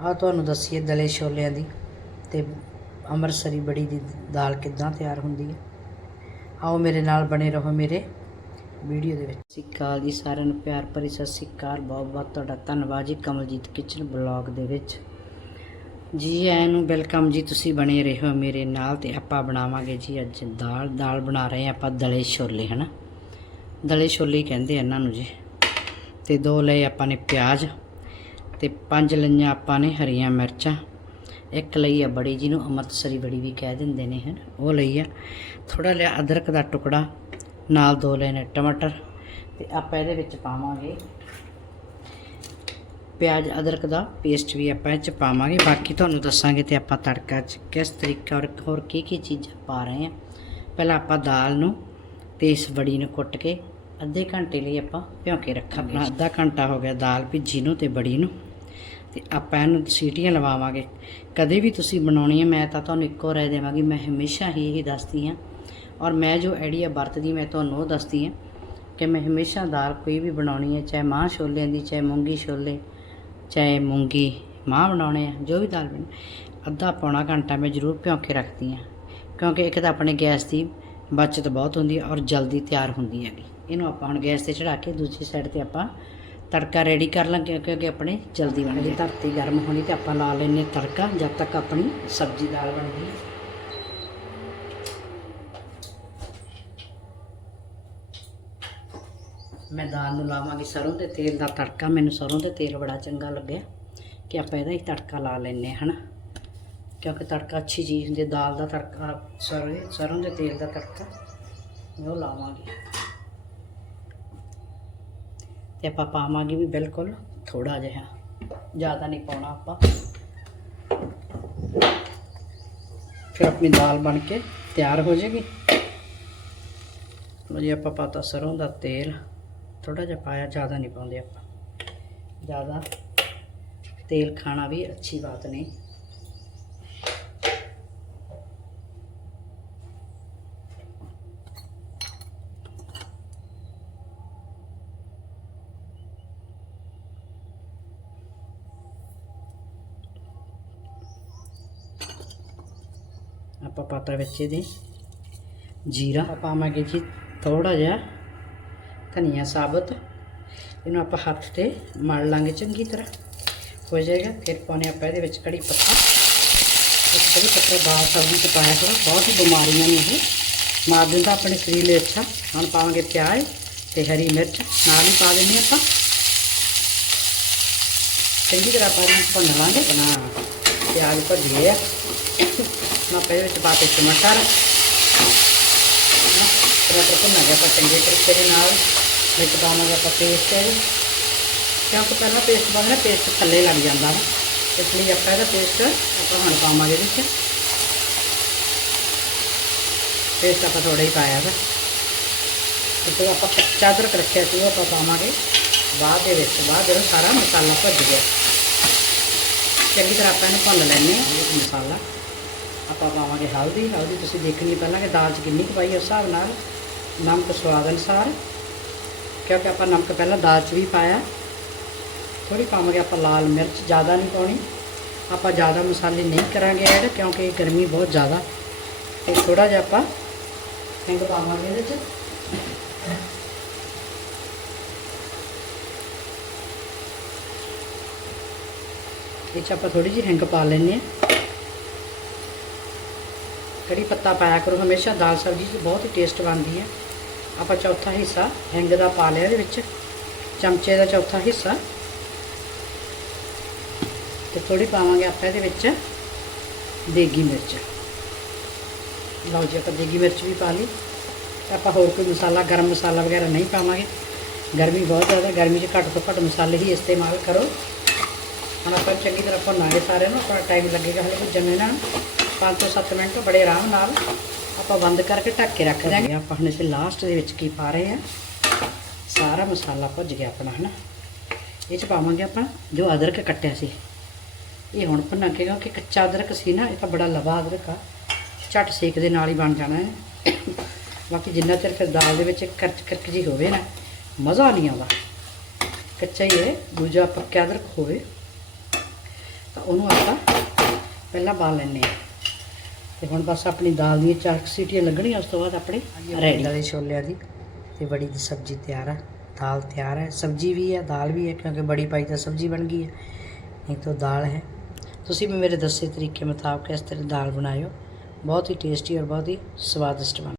ਆ ਤੁਹਾਨੂੰ ਦੱਸੀਏ ਦਲੇ ਛੋਲਿਆਂ ਦੀ ਤੇ ਅੰਮ੍ਰਿਤਸਰੀ ਬੜੀ ਦੀ ਦਾਲ ਕਿੱਦਾਂ ਤਿਆਰ ਹੁੰਦੀ ਹੈ। ਆਓ ਮੇਰੇ ਨਾਲ ਬਣੇ ਰਹੋ ਮੇਰੇ ਵੀਡੀਓ ਦੇ ਵਿੱਚ। ਸਤਿ ਸ਼੍ਰੀ ਅਕਾਲ ਜੀ ਸਾਰਿਆਂ ਨੂੰ, ਪਿਆਰ ਭਰੀ ਸਤਿ ਸ਼੍ਰੀ ਅਕਾਲ, ਬਹੁਤ ਬਹੁਤ ਤੁਹਾਡਾ ਧੰਨਵਾਦ ਜੀ ਕਮਲਜੀਤ ਕਿਚਨ ਬਲੌਗ ਦੇ ਵਿੱਚ। ਜੀ ਆਇਆਂ ਨੂੰ ਵੈਲਕਮ ਜੀ, ਤੁਸੀਂ ਬਣੇ ਰਹੋ ਮੇਰੇ ਨਾਲ ਤੇ ਆਪਾਂ ਬਣਾਵਾਂਗੇ ਜੀ ਅੱਜ ਦਾਲ। ਦਾਲ ਬਣਾ ਰਹੇ ਹਾਂ ਆਪਾਂ ਦਲੇ ਛੋਲੇ, ਹਨਾ? ਦਲੇ ਛੋਲੇ ਕਹਿੰਦੇ ਇਹਨਾਂ ਨੂੰ ਜੀ। ਤੇ ਦੋ ਲਏ ਆਪਾਂ ਨੇ ਪਿਆਜ਼। ਤੇ ਪੰਜ ਲਈਆਂ ਆਪਾਂ ਨੇ ਹਰੀਆਂ ਮਿਰਚਾਂ। ਇੱਕ ਲਈ ਆ ਬੜੀ ਜਿਹਨੂੰ ਅੰਮ੍ਰਿਤਸਰੀ ਬੜੀ ਵੀ ਕਹਿ ਦਿੰਦੇ ਨੇ ਹਨ ਉਹ ਲਈ ਆ। ਥੋੜਾ ਲਿਆ ਅਦਰਕ ਦਾ ਟੁਕੜਾ ਨਾਲ ਦੋ ਨੇ ਟਮਾਟਰ ਤੇ ਆਪਾਂ ਇਹਦੇ ਵਿੱਚ ਪਾਵਾਂਗੇ ਪਿਆਜ਼ ਅਦਰਕ ਦਾ ਪੇਸਟ ਵੀ ਆਪਾਂ ਇਹ ਚ ਪਾਵਾਂਗੇ। ਬਾਕੀ ਤੁਹਾਨੂੰ ਦੱਸਾਂਗੇ ਤੇ ਆਪਾਂ ਤੜਕਾ ਚ ਕਿਸ ਤਰੀਕੇ ਔਰ ਹੋਰ ਕੀ ਕੀ ਚੀਜ਼ਾਂ ਪਾ ਰਹੇ ਹਾਂ ਪਹਿਲਾਂ ਆਪਾਂ ਦਾਲ ਨੂੰ ਤੇ ਇਸ ਬੜੀ ਨੂੰ ਕੁੱਟ ਕੇ ਅੱਧੇ ਘੰਟੇ ਲਈ ਆਪਾਂ ਭਿਉਂ ਕੇ ਰੱਖਾਂਗੇ ਅੱਧਾ ਘੰਟਾ ਹੋ ਗਿਆ ਦਾਲ ਭਿੱਜੀ ਨੂੰ ਤੇ ਬੜੀ ਨੂੰ। ਤੇ ਆਪਾਂ ਇਹਨੂੰ ਸੀਟੀਆਂ ਲਵਾਵਾਂਗੇ। ਕਦੇ ਵੀ ਤੁਸੀਂ ਬਣਾਉਣੀ ਹੈ ਮੈਂ ਤਾਂ ਤੁਹਾਨੂੰ ਇੱਕੋ ਰਹਿ ਦੇਵਾਂਗੀ, ਮੈਂ ਹਮੇਸ਼ਾ ਹੀ ਇਹ ਦੱਸਦੀ ਹਾਂ। ਔਰ ਮੈਂ ਜੋ ਆਈਡੀਆ ਵਰਤਦੀ, ਮੈਂ ਤੁਹਾਨੂੰ ਉਹ ਦੱਸਦੀ ਹਾਂ ਕਿ ਮੈਂ ਹਮੇਸ਼ਾ ਦਾਲ ਕੋਈ ਵੀ ਬਣਾਉਣੀ ਹੈ, ਚਾਹੇ ਮਾਂ ਛੋਲਿਆਂ ਦੀ, ਚਾਹੇ ਮੂੰਗੀ ਛੋਲੇ, ਚਾਹੇ ਮੂੰਗੀ ਮਾਂ ਬਣਾਉਣੇ ਆ, ਜੋ ਵੀ ਦਾਲ ਬਣ, ਅੱਧਾ ਪੌਣਾ ਘੰਟਾ ਮੈਂ ਜ਼ਰੂਰ ਭਿਉਂ ਕੇ ਰੱਖਦੀ ਹਾਂ। ਕਿਉਂਕਿ ਇੱਕ ਤਾਂ ਆਪਣੇ ਗੈਸ ਦੀ ਬਚਤ ਬਹੁਤ ਹੁੰਦੀ ਹੈ ਔਰ ਜਲਦੀ ਤਿਆਰ ਹੁੰਦੀ ਹੈਗੀ। ਇਹਨੂੰ ਆਪਾਂ ਹੁਣ ਗੈਸ ਤੇ ਚੜਾ ਕੇ ਦੂਜੀ ਸਾਈਡ ਤੇ ਆਪਾਂ ਤੜਕਾ ਰੈਡੀ ਕਰ ਲਾਂਗੇ ਕਿਉਂਕਿ ਆਪਣੇ ਜਲਦੀ ਬਣ ਜੇ ਧਰਤੀ ਗਰਮ ਹੋਣੀ ਤੇ ਆਪਾਂ ਲਾ ਲੈਨੇ ਤੜਕਾ ਜਦ ਤੱਕ ਆਪਣੀ ਸਬਜ਼ੀ ਦਾਲ ਬਣਦੀ ਹੈ ਮੈਂ ਦਾਲ ਨੂੰ ਲਾਵਾਂਗੀ ਸਰੋਂ ਦੇ ਤੇਲ ਦਾ ਤੜਕਾ ਮੈਨੂੰ ਸਰੋਂ ਦੇ ਤੇਲ ਬੜਾ ਚੰਗਾ ਲੱਗਿਆ ਕਿ ਆਪਾਂ ਇਹਦਾ ਹੀ ਤੜਕਾ ਲਾ ਲੈਨੇ ਹਨਾ? ਕਿਉਂਕਿ ਤੜਕਾ ਅੱਛੀ ਚੀਜ਼ ਹੁੰਦੀ ਹੈ ਦਾਲ ਦਾ ਤੜਕਾ ਸਰੋਂ ਸਰੋਂ ਦੇ ਤੇਲ ਦਾ ਤੜਕਾ ਮੈਂ ਉਹ ਲਾਵਾਂਗੀ। ਤੇ ਆਪਾਂ ਪਾਵਾਂਗੇ ਵੀ ਬਿਲਕੁਲ ਥੋੜਾ ਜਿਹਾ, ਜ਼ਿਆਦਾ ਨਹੀਂ ਪਾਉਣਾ ਆਪਾਂ। ਫਿਰ ਆਪਣੀ ਦਾਲ ਬਣ ਕੇ ਤਿਆਰ ਹੋ ਜਾਏਗੀ। ਲੋ ਜੀ, ਆਪਾਂ ਪਾਤਾ ਸਰੋਂ ਦਾ ਤੇਲ ਥੋੜਾ ਜਿਹਾ ਪਾਇਆ, ਜ਼ਿਆਦਾ ਨਹੀਂ ਪਾਉਂਦੇ ਆਪਾਂ। ਜ਼ਿਆਦਾ ਤੇਲ ਖਾਣਾ ਵੀ ਅੱਛੀ ਬਾਤ ਨਹੀਂ। ਆਪਾਂ ਪਾਤਾ ਵਿੱਚ ਇਹਦੇ। ਜੀਰਾ ਪਾਵਾਂਗੇ ਜੀ ਥੋੜਾ ਜਿਹਾ ਧਨੀਆ ਸਾਬਤ, ਇਹਨੂੰ ਆਪਾਂ ਹੱਥ ਤੇ ਮਲ ਲਾਂਗੇ ਚੰਗੀ ਤਰ੍ਹਾਂ। ਹੋ ਜਾਏਗਾ, ਫਿਰ ਪਾਉਣੇ ਆਪਾਂ ਇਹਦੇ ਵਿੱਚ ਕੜੀ ਪੱਤਾ। ਇਸ ਕੜੀ ਪੱਤਾ ਦਾਲ ਸਬਜ਼ੀ ਚ ਪਾਇਆ ਕਰੋ, ਬਹੁਤ ਹੀ ਬਿਮਾਰੀਆਂ ਨੇ ਇਹ। ਮਾਰ ਦਿੰਦਾ ਆਪਣੇ ਸਰੀਰ ਲਈ ਅੱਛਾ। ਹੁਣ ਪਾਵਾਂਗੇ ਪਿਆਜ਼ ਤੇ ਹਰੀ ਮਿਰਚ, ਨਾਲ ਹੀ ਪਾ ਦੇਣੀ ਆਪਾਂ। ਚੰਗੀ ਤਰ੍ਹਾਂ ਆਪਾਂ ਇਹਨੂੰ ਭੁੰਨ ਲਾਂਗੇ। ਬਣਾ, ਪਿਆਜ਼ ਭੁੱਜ ਗਏ ਆਪਾਂ ਇਹਦੇ ਵਿੱਚ ਪਾ ਕੇ ਟਮਾਟਰ ਟਮਾਟਰ ਭੁੰਨਾਂਗੇ ਆਪਾਂ ਚੰਗੇ ਤਰੀਕੇ ਦੇ ਨਾਲ ਵਿੱਚ ਪਾਵਾਂਗੇ ਆਪਾਂ ਪੇਸਟ ਇਹਦੇ ਕਿਉਂਕਿ ਪਹਿਲਾਂ ਪੇਸਟ ਪਾਉਂਦੇ ਨਾ ਪੇਸਟ ਥੱਲੇ ਲੱਗ ਜਾਂਦਾ ਵਾ। ਇਸ ਲਈ ਆਪਾਂ ਇਹਦਾ ਪੇਸਟ ਆਪਾਂ ਹੁਣ ਪਾਵਾਂਗੇ ਇਹਦੇ ਵਿੱਚ। ਪੇਸਟ ਆਪਾਂ ਥੋੜਾ ਹੀ ਪਾਇਆ ਵਾ। ਤੇ ਆਪਾਂ ਕੱਚਾ ਅਦਰਕ ਰੱਖਿਆ ਸੀ, ਉਹ ਆਪਾਂ ਪਾਵਾਂਗੇ। ਬਾਅਦ ਦੇ ਵਿੱਚ, ਬਾਅਦ ਜਦੋਂ ਸਾਰਾ ਮਸਾਲਾ ਭੁੱਜ ਗਿਆ। ਚੰਗੀ ਤਰ੍ਹਾਂ ਆਪਾਂ ਇਹਨੂੰ ਭੁੰਨ ਲੈਣੇ ਆ ਮਸਾਲਾ। ਆਪਾਂ ਪਾਵਾਂਗੇ ਹਲਦੀ। ਹਲਦੀ ਤੁਸੀਂ ਦੇਖਣੀ ਪਹਿਲਾਂ ਕਿ ਦਾਲ 'ਚ ਕਿੰਨੀ ਕੁ ਪਾਈ ਉਸ ਹਿਸਾਬ ਨਾਲ ਨਮਕ, ਸਵਾਦ ਅਨੁਸਾਰ। ਕਿਉਂਕਿ ਆਪਾਂ ਨਮਕ ਪਹਿਲਾਂ ਦਾਲ 'ਚ ਵੀ ਪਾਇਆ। ਥੋੜੀ ਪਾਵਾਂਗੇ ਆਪਾਂ ਲਾਲ ਮਿਰਚ, ਜ਼ਿਆਦਾ ਨਹੀਂ ਪਾਉਣੀ। ਆਪਾਂ ਜ਼ਿਆਦਾ ਮਸਾਲੇ ਨਹੀਂ ਕਰਾਂਗੇ ਐਡ, ਕਿਉਂਕਿ ਗਰਮੀ ਬਹੁਤ ਜ਼ਿਆਦਾ। ਤੇ ਥੋੜਾ ਜਿਹਾ ਆਪਾਂ ਹਿੰਗ ਪਾਵਾਂਗੇ ਇਹਦੇ 'ਚ। ਇਹ 'ਚ ਆਪਾਂ ਥੋੜੀ ਜਿਹੀ ਹਿੰਗ ਪਾ ਲੈਂਦੇ ਆ ਕੜੀ ਪੱਤਾ ਪਾਇਆ ਕਰੋ, ਹਮੇਸ਼ਾ ਦਾਲ ਸਬਜ਼ੀ 'ਚ ਬਹੁਤ ਹੀ ਟੇਸਟ ਬਣਦੀ ਹੈ। ਆਪਾਂ ਚੌਥਾ ਹਿੱਸਾ ਹਿੰਗ ਦਾ ਪਾ ਲਿਆ ਇਹਦੇ ਵਿੱਚ। ਚਮਚੇ ਦਾ ਚੌਥਾ ਹਿੱਸਾ। ਤੇ ਥੋੜੀ ਪਾਵਾਂਗੇ ਆਪਾਂ ਇਹਦੇ ਵਿੱਚ ਦੇਗੀ ਮਿਰਚ। ਲਓ ਜੀ, ਆਪਾਂ ਦੇਗੀ ਮਿਰਚ ਵੀ ਪਾ ਲਈ। ਆਪਾਂ ਹੋਰ ਕੋਈ ਮਸਾਲਾ, ਗਰਮ ਮਸਾਲਾ ਵਗੈਰਾ ਨਹੀਂ ਪਾਵਾਂਗੇ। ਗਰਮੀ ਬਹੁਤ ਜ਼ਿਆਦਾ, ਗਰਮੀ 'ਚ ਘੱਟ ਤੋਂ ਘੱਟ ਮਸਾਲੇ ਹੀ ਇਸਤੇਮਾਲ ਕਰੋ। ਹੁਣ ਆਪਾਂ ਚੰਗੀ ਤਰ੍ਹਾਂ ਭੁੰਨਾਂਗੇ ਸਾਰਿਆਂ ਨੂੰ ਥੋੜਾ ਟਾਈਮ ਲੱਗੇਗਾ, ਹਲੇ ਭੁੱਜਣ ਨੂੰ। 5 ਤੋਂ 7 ਮਿੰਟ ਬੜੇ ਆਰਾਮ ਨਾਲ ਆਪਾਂ ਬੰਦ ਕਰਕੇ ਢੱਕ ਕੇ ਰੱਖ ਦਾਂਗੇ ਆਪਾਂ ਹੁਣ ਇਸ ਲਾਸਟ ਦੇ ਵਿੱਚ ਕੀ ਪਾ ਰਹੇ ਆ ਸਾਰਾ ਮਸਾਲਾ ਭੁੱਜ ਗਿਆ ਆਪਣਾ, ਹਨਾ? ਇਹ ਚ ਪਾਵਾਂਗੇ ਆਪਾਂ ਜੋ ਅਦਰਕ ਕੱਟਿਆ ਸੀ। ਇਹ ਹੁਣ ਭੁੰਨਾ ਕੇ ਕਿਉਂਕਿ ਕੱਚਾ ਅਦਰਕ ਸੀ ਨਾ, ਇਹ ਤਾਂ ਬੜਾ ਲਵਾ ਅਦਰਕ ਆ। ਝਟ ਸੇਕ ਦੇ ਨਾਲ ਹੀ ਬਣ ਜਾਣਾ ਹੈ। ਬਾਕੀ ਜਿੰਨਾ ਚਿਰ ਫਿਰ ਦਾਲ ਦੇ ਵਿੱਚ ਕਰਚ ਕਰਕ ਜੀ ਹੋਵੇ ਨਾ, ਮਜ਼ਾ ਨਹੀਂ ਆਉਂਦਾ। ਕੱਚਾ ਹੀ ਹੈ, ਦੂਜਾ ਪੱਕਿਆ ਅਦਰਕ ਹੋਵੇ, ਤਾਂ ਉਹਨੂੰ ਆਪਾਂ ਪਹਿਲਾਂ ਬਾਲ ਲੈਂਦੇ ਹਾਂ। ਤੇ ਹੁਣ ਬਸ ਆਪਣੀ ਦਾਲ ਦੀਆਂ ਚਾਰ ਸੀਟੀਆਂ ਲੱਗਣੀਆਂ ਉਸ ਤੋਂ ਬਾਅਦ ਆਪਣੀ ਰੈਡੀ। ਵਾਲੇ ਛੋਲਿਆਂ ਦੀ ਤੇ ਬੜੀ ਦੀ ਸਬਜ਼ੀ ਤਿਆਰ ਆ ਦਾਲ ਤਿਆਰ ਹੈ ਸਬਜ਼ੀ ਵੀ ਹੈ ਦਾਲ ਵੀ ਹੈ ਕਿਉਂਕਿ ਬੜੀ ਪਾਈ ਤਾਂ ਸਬਜ਼ੀ ਬਣ ਗਈ ਹੈ ਨਹੀਂ ਤਾਂ ਦਾਲ ਹੈ। ਤੁਸੀਂ ਵੀ ਮੇਰੇ ਦੱਸੇ ਤਰੀਕੇ ਮੁਤਾਬਕ ਇਸ ਤਰ੍ਹਾਂ ਦਾਲ ਬਣਾਇਓ। ਬਹੁਤ ਹੀ ਟੇਸਟੀ ਔਰ ਬਹੁਤ ਹੀ ਸਵਾਦਿਸ਼ਟ ਬਣ